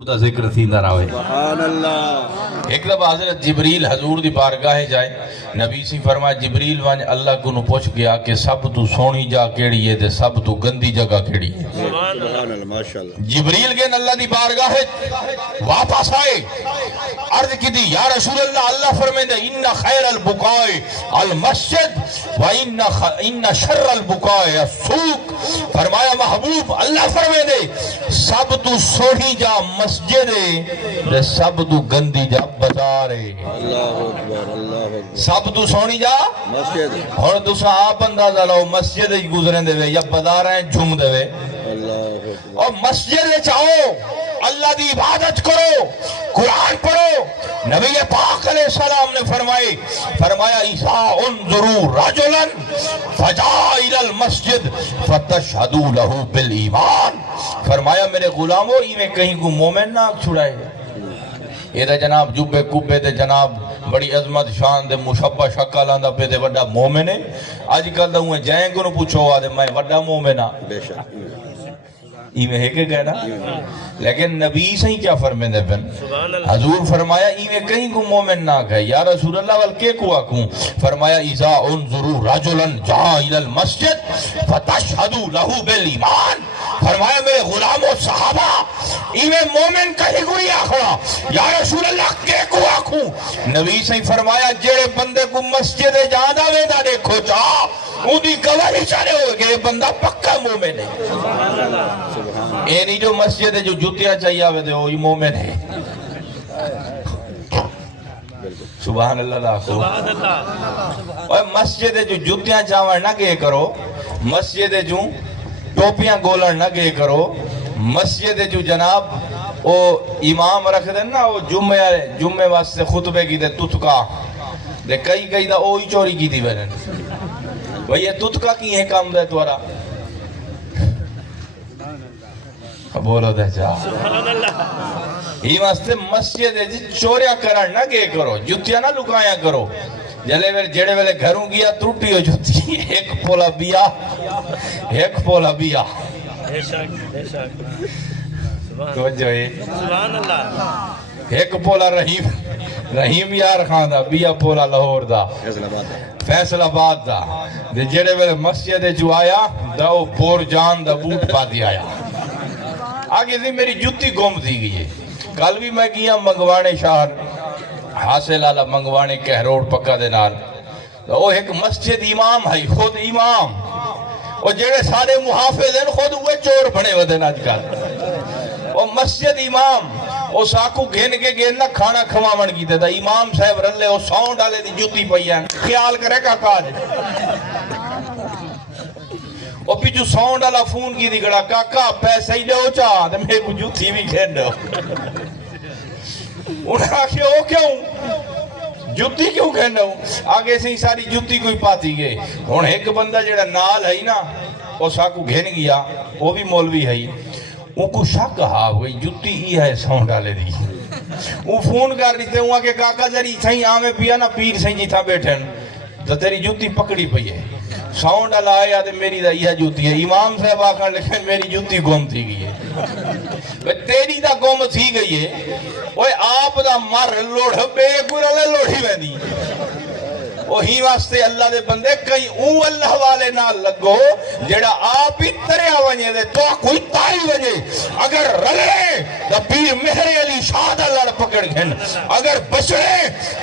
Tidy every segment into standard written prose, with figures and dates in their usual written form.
خدا ذکر تھیندا رہے سبحان اللہ۔ ایک دفعہ حضرت جبریل حضور دی بارگاہ جائے، نبی سی فرمایا جبریل وانج اللہ کو نو پوچھ گیا کہ سب تو سونی جا کیڑی ہے تے سب تو گندی جگہ کیڑی ہے۔ سبحان اللہ، ماشاءاللہ۔ جبریل گئے اللہ دی بارگاہ واپس آئے، عرض کی دی یا رسول اللہ، اللہ فرمائے ان خیر البقاء المسجد وان شر البقاء السوق۔ فرمایا محبوب اللہ فرمائے سب تو سونی جا مسجد ہے، سب تو گندی جا بازار ہے۔ اللہ اکبر، اللہ اکبر۔ سب تو سونی جا مسجد۔ اور دوسرا آپ اندازہ لو مسجد گزریں دے یا بازار ہیں جھوم دے، اللہ اکبر۔ اور مسجد میں چاہو اللہ دی عبادت کرو، قرآن پڑھو۔ نبی پاک علیہ السلام نے فرمایا اذا انظروا رجلا فجاء الى المسجد فتشهدوا له بالایمان۔ فرمایا میرے غلاموں میں کہیں کو مومن نہ چھڑائے، یہ دے جناب جبے کبے دے جناب بڑی عظمت شان دے مشبہ شکل آندہ پہ دے وڈا مومن ہے۔ آج کل دے ہوئے جائیں کو نو پوچھو آدھے میں وڈا مومن ہاں، بے شک۔ ایویں ہے کہ کہنا، لیکن نبی سے ہی کیا فرمائے دے بن حضور فرمایا ایویں کہیں کو مومن نہ کہے۔ یا رسول اللہ والکے کو آکوں؟ فرمایا اذا انظروا رجلا جاء الى المسجد فتشهدوا له بالایمان۔ فرمایا میرے غلام و صحابہ ایویں مومن کہیں کو نہیں آکھنا، یا رسول اللہ کے کو آکوں؟ نبی سے ہی فرمایا جڑے بندے کو مسجد جانا ویدہ دیکھو جا ان دی گواہی چاہے ہوئے کہ یہ بندہ پکا مومن ہے۔ اے نہیں جو مسجد ہے جو جوتیاں چاہیے آوے دے وہ مومن ہے۔ سبحان اللہ لاکھو۔ اور مسجد ہے جو جوتیاں چاہوڑ نہ گئے کرو، مسجد ہے جو ٹوپیاں گولڑ نہ گئے کرو، مسجد ہے جو جناب وہ امام رکھ دیں نا وہ جمعے واسطے خطبے کی دے تتکا دے کئی دا اوہی چوری کی دی بینن بھئی یہ تتکا کی ہے کام دے توارا بولو دے جا ہی واسطے مسجد ہے جی چوریاں کرن نہ گئے کرو، جتیاں نہ لکایا کرو۔ جڑے ویلے گھروں گیا ترٹی ہو جتی ایک پولا بیا توجہ ہے ایک پولا رحیم یار خان دا، بیا پولا لاہور دا، فیصل آباد دا۔ جڑے ویلے مسجد جو آیا دا وہ پور جان دا بوٹ پا دی آیا۔ آگے سے میری جتی گم تھی گئی ہے۔ کل بھی میں گیا منگوانے شہر حاصل آلہ منگوانے کہروڑ پکا دے نال، وہ ایک مسجد امام ہے، خود امام، وہ جڑے سارے محافظ ہیں خود ہوئے چور بنے ودن آج کل۔ وہ مسجد امام وہ ساکو گھن کے گھن نہ کھانا کھواون کی دے دا امام صاحب رلے وہ ساؤں ڈالے دی جتی پہیاں خیال کرے کا کاج۔ وہ پیچھو ساؤں ڈالا فون کی دی گڑا کاکا پیسہ ہی دے چاہ دے میں کو جتی بھی گھن دو۔ انہیں آکھے ہو کیوں جتی کیوں کہنا ہوں؟ آگے سے ہی ساری جتی کوئی پاتی گئے۔ انہیں ایک بندہ جڑا نال ہے نا وہ ساکو گھن گیا، وہ بھی مولوی ہے، وہ کو شک ہاں ہوئی جتی ہی ہے ساؤں ڈالے دی۔ وہ فون کر دیتے ہوں کہ کاکا جری سہی آمیں پیا نا پیر سہی جی تھا بیٹھن تو تیری جتی پکڑی پئی ہے، ساؤں ڈالا آیا تو میری دا یہ جتی ہے۔ امام صاحب آکھا لیکن میری جتی گم تھی گئی ہے، تیری دا گم تھی گئی ہے، وہ آپ دا مر لوڑ بے گرلے لوڑی ویندی۔ وہی واسطے اللہ دے بندے کئی او اللہ والے نہ لگو جڑا آپ ہی تریا ونجے دے تو کوئی تائی ونجے۔ اگر رلے دا پیر مہر علی شاہ دا لڑ پکڑ گھن، اگر بچڑے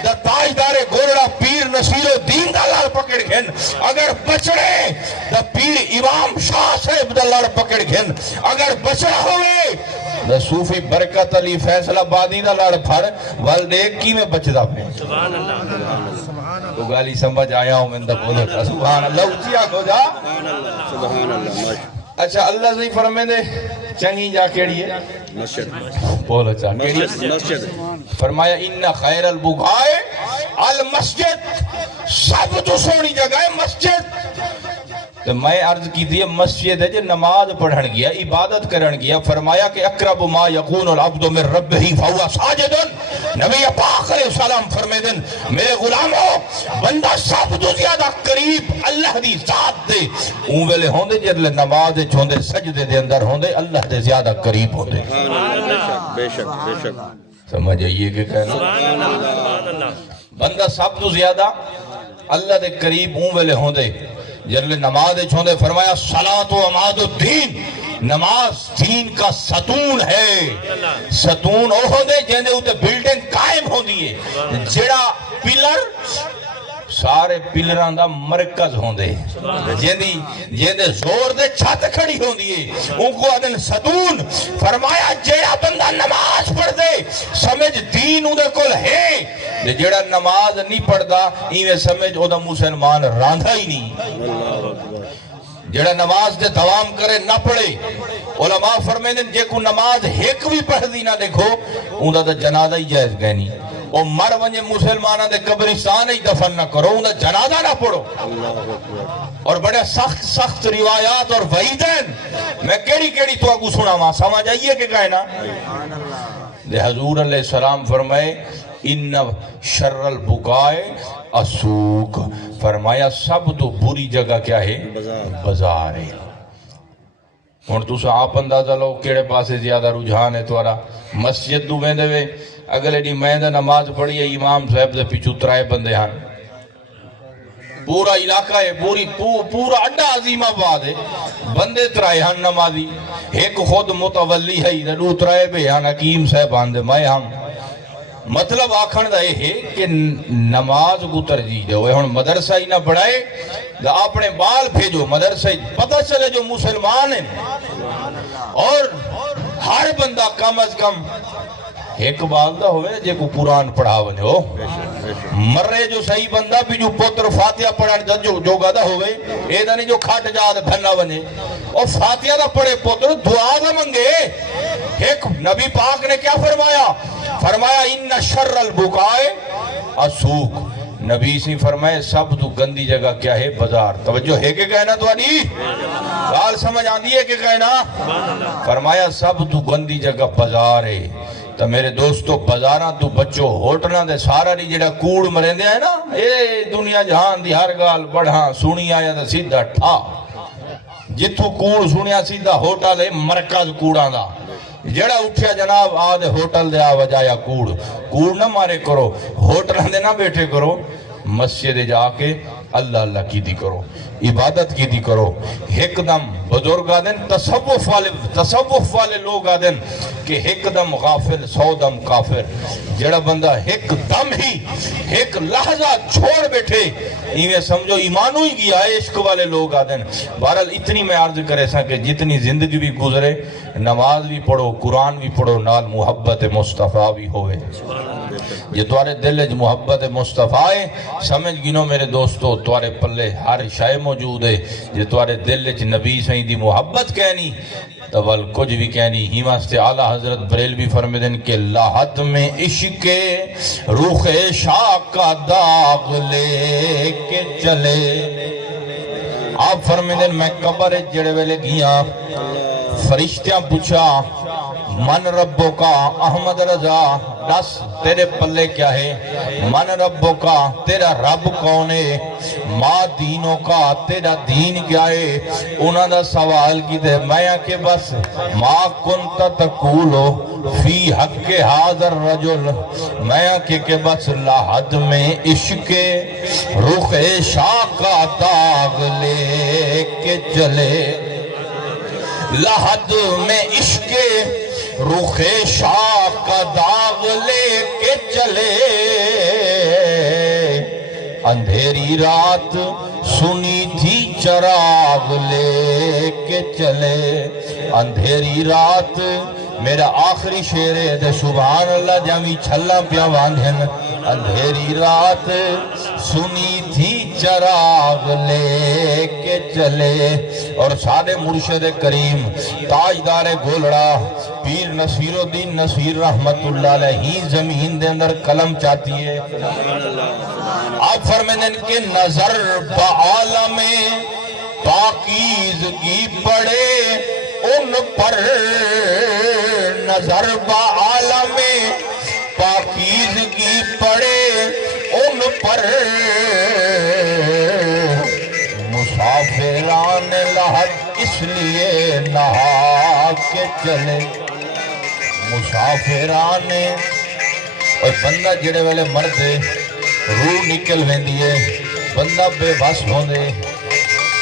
دا تاجدار گورڑا پیر نصیر الدین دا لڑ پکڑ گھن، اگر بچڑے دا پیر امام شاہ صاحب دا لڑ پکڑ گھن، اگر بچڑا ہوئے دا صوفی برکت علی فیصل آبادی دا لڑ پھڑ والدیک کی میں بچ دا پہ۔ سبحان اللہ، تو گالی سمجھ آیا ہوں میں اندہ بولو تھا سبحان اللہ اچھی آنکھو جا۔ سبحان اللہ۔ اچھا اللہ سے ہی فرمائے دے چنگی جا کیڑی ہے مسجد، بولو چاہ کیڑی ہے؟ مسجد۔ فرمایا ان خیر البقاء المسجد، سب تو سونی جگہ ہے مسجد۔ تو میں عرض کی تھی مسجد ہے جو نماز پڑھن گیا عبادت کرن گیا فرمایا کہ اقرب ما یکون العبد من ربہ فہو ساجد نبی پاک علیہ السلام فرمیدن میرے غلاموں بندہ سب تو زیادہ قریب اللہ دی ذات دے اون ویلے ہوندے جڑے نماز وچ ہوندے سجدے دے اندر ہوندے اللہ دے زیادہ قریب ہوندے بے شک بے شک سمجھ آئیے کہ کہنا بندہ سب تو زیادہ اللہ دے قریب اون ویلے ہوندے جلے نماز چھوندے فرمایا صلاۃ و عماد الدین نماز دین کا ستون ہے ستون او ہوندے جیندے اوتے بلڈنگ قائم ہوندی ہے جڑا پلر سارے پلران دا مرکز ہوندے جیندے زور دے چھت کھڑی ہوندی ہے ان کو ادن ستون فرمایا جڑا بندہ نماز پڑھ دے سمجھ دین اودے کول ہے جڑا نماز نہیں پڑھدا ایویں سمجھ او دا مسلمان راندھا ہی نہیں جڑا نماز دے دوام کرے نہ پڑھے علماء فرمیندن جے کو نماز ایک بھی پڑھ دی نہ دیکھو اوندا تے جنازہ ہی جائز گئے نہیں او مر ونجے مسلمانہ دے قبرستان ہی دفن نہ کرو اوندا جنازہ نہ پڑھو اور بڑے سخت روایات اور وعیدین میں کیڑی تو آگو سنا ماں سمجھ آئیے کہ کہنا دے حضور علیہ السلام فرمائے ان شر البکائے اسوق فرمایا سب تو بری جگہ کیا ہے بازار ہے اور تو سا آپ اندازہ لو کیڑے پاسے زیادہ رجحان ہے توارا مسجد دو میں دے اگلے دی میں دے نماز پڑھی ہے امام صاحب دے پیچھو ترائے بندے ہاں پورا علاقہ ہے پورا اڈا عظیم آباد ہے بندے ترائے ہاں نمازی ایک خود متولی ہے دو ترائے بے ہاں حکیم صاحب آن دے میں ہاں مطلب آکھن دا یہ ہے کہ نماز کو ترجیح دے ہوئے ہون مدرسہ ہی نہ پڑھائے دا اپنے بال بھیجو مدرسہ ہی پتہ چلے جو مسلمان ہیں اور ہر بندہ کم از کم ایک بال دا ہوئے جے کو قرآن پڑھا ونجے ہو مرے جو صحیح بندہ بھی جو پتر فاتحہ پڑھا جو گدا ہوئے ایدہ نہیں جو کھٹ جاد بھننا ونجے اور فاتحہ دا پڑھے پتر دعا دا منگے ایک نبی پاک نے کیا فرمایا ان شر البکائے اسوق نبی سے فرمائے سب تو گندی جگہ کیا ہے بازار توجہ ہے کہ کہنا تو آنی گال سمجھ آندی ہے کہ کہنا فرمایا سب تو گندی جگہ بازار ہے تو میرے دوستو بازاراں تو بچو ہوٹلاں دے سارا نہیں جڑا کوڑ مرین دے ہے نا اے دنیا جہان دی ہر گال بڑھاں سونی آیا دا سیدھا ٹھا جتھو کوڑ سونیا سیدھا ہوٹل ہے مرکز کوڑاں دا جڑا اٹھیا جناب آدھے ہوٹل دے آوجایا کوڑ نہ مارے کرو ہوٹل دے نہ بیٹھے کرو مسجد جا کے اللہ اللہ کی دی کرو عبادت کی دی کرو ایک دم بزرگ آدن تصوف والے لوگ آدن کہ ایک دم غافل 100 دم کافر جڑا بندہ ایک دم ہی ایک لحظہ چھوڑ بیٹھے ایویں سمجھو ایمانو ہی گیا ہے عشق والے لوگ آدن بہرحال اتنی میں عرض کرے سا کہ جتنی زندگی بھی گزرے نماز بھی پڑھو قرآن بھی پڑھو نال محبت مصطفیٰ بھی ہوئے یہ توارے دل محبت مصطفیٰ ہے سمجھ گنو میرے دوستو توارے پلے ہر شے موجود ہے یہ توارے دل نبی سائیں دی محبت کہنی تول کچھ بھی کہنی ہی واسطے اعلیٰ حضرت بریلوی فرمیدن کہ لاحت میں عشق روح شاہ کا داغ لے کے چلے آپ فرمیدن میں قبر جڑے ویلے گیا فرشتیاں پوچھا من ربو کا احمد رضا دس تیرے پلے کیا ہے من ربو کا تیرا رب کون ہے ماں دینوں کا تیرا دین کیا ہے انہاں دا سوال کی دے میں کہ بس ماں کنتا تقولو فی حق حاضر رجل میں کہ بس لاحد میں عشق رخ شاہ کا داغ لے کے چلے لاحد میں عشق رخ شاہ کا داغ لے کے چلے اندھیری رات سنی تھی چراغ لے کے چلے اندھیری رات میرا آخری شعر ہے دے سبحان اللہ جامی چھلا پیا واندھن اندھیری رات سنی تھی چراغ لے کے چلے اور سادے مرشد کریم تاجدار گولڑا پیر نصیر الدین نصیر رحمت اللہ علیہ زمین دے اندر قلم چاہتی ہے آپ فرمیدن کے نظر بعالم پاکیزگی پڑے ان پر نظر بعالم پاکیزگی پڑے ان پر مسافران لحد اس لیے نہا کے چلے مسافران اور بندہ جڑے والے مرد روح نکل ویندی ہے بندہ بے بس ہوندے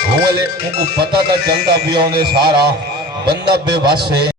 وہ والے ان کو پتہ تا چلدا بھی ہوندے سارا بندہ بے بس ہے